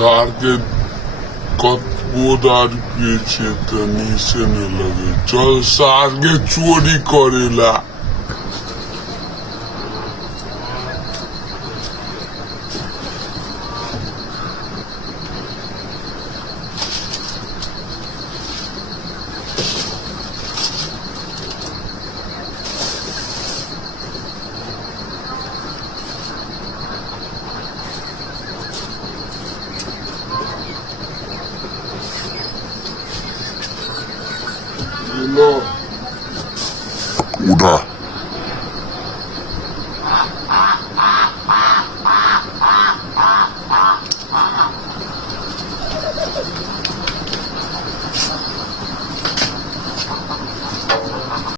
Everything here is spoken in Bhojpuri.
सारखे कतबोदार पिए तो नीचे न लगे चल सारखे चोरी करेला উঠা